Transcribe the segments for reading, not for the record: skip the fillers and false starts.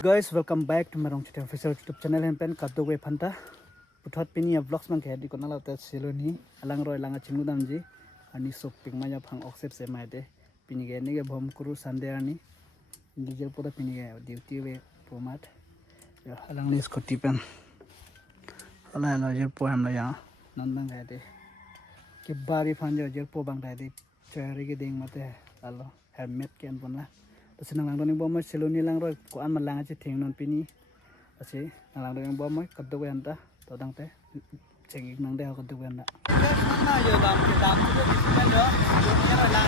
Guys, welcome back to Marong Chute official YouTube channel and pen kaddo we phanta puthot pini ya vlogs man khadi kona lawta siloni alang roi langa chimu damji ani shopping ma ya phang oxep se maide pini ge ne ge bhom kuru sande ani diesel pora pini ge duty we pomat ya alang ni scooty pen ala la jer po ham la ya nan bang khade ke bari phan jer po bang khade chari ge ding mate alo helmet ken pona Terus nang lang bom seluni lang roi ko an malang aja ting non pini asi nang lang bom kaddo we anta to dang te cengik nang de kaddo we anta na yo dam ke dam ko disna jo dunia ra la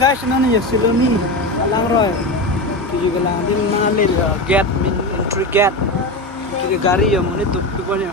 Guys, nana ya siloni alang roi tuju galang din mangalil gate min entry gate ki gari ya mone tuppi ko nya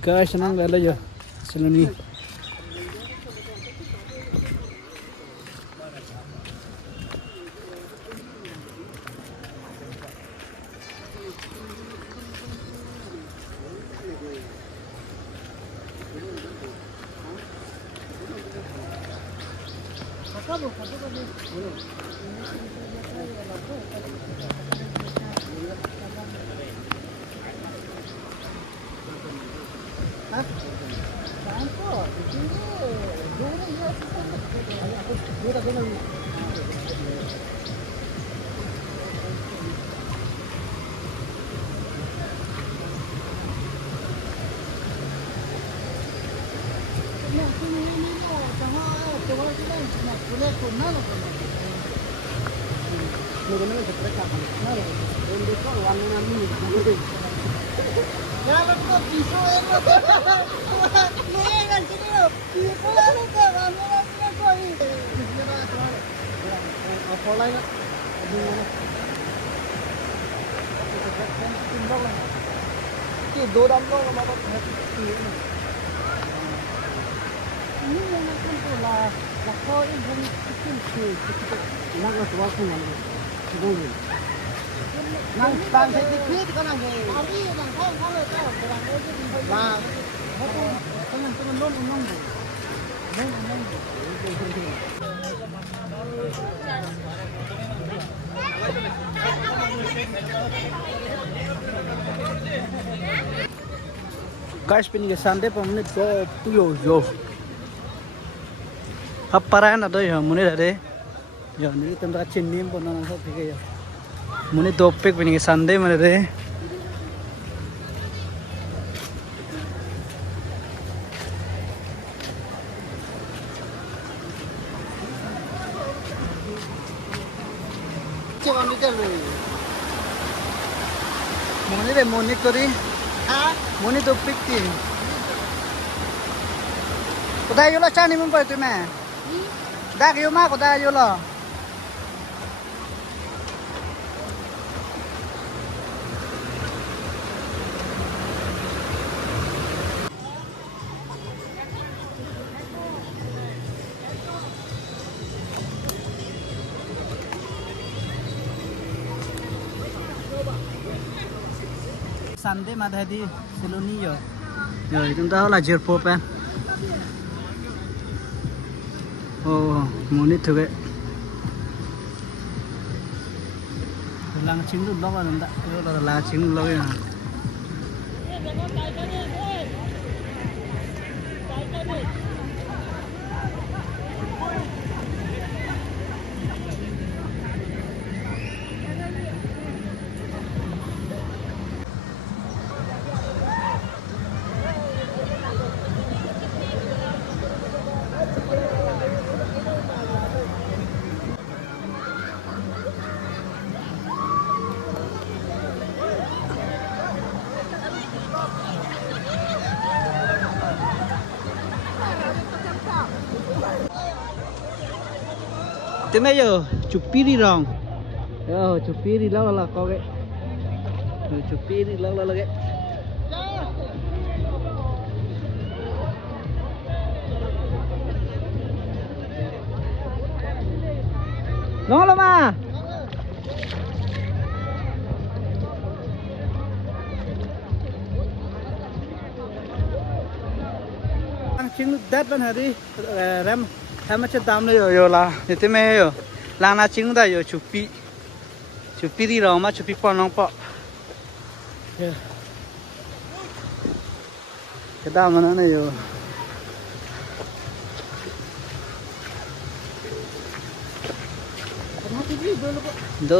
guys nang lala ya siloni dua dam lo ma ba ini yang akan pula la ko ibun kitin ki nang la tuwa ko nang dulu nang tan sai ki ko nang he ari nang ko ko le ta ko nang o ji ba ko teman-teman lo nang Guys, pinigil Sunday pa muna ito tuyo. Haparan na to yun muna dati. Yun, dito na chinim po na nasa tigay. Muna topik pinigil Sunday muna dati. sih kami jalan. Moni deh moni tadi. Hah? Moni tuh pikti. Kuda yola cani mumpai tu me. Dah kau mah kuda yola. Sunday mà đi Seloni rồi. Rồi chúng ta là Jerpo pen. Muốn ít thôi. Lang chính luôn lo rồi đó. Đó là lang chính luôn lo rồi. Thế bây giờ chụp pi đi rong. Chụp pi đi lâu là có cái. Chụp pi đi lâu là cái. Ngon lắm à. Chính dead bên hả đi. Ram em chết đam này rồi là thế mấy rồi. Lang na chính đây rồi chụp pi đi rồi mà chụp pi phong nong po. Cái đam nó này rồi. Do.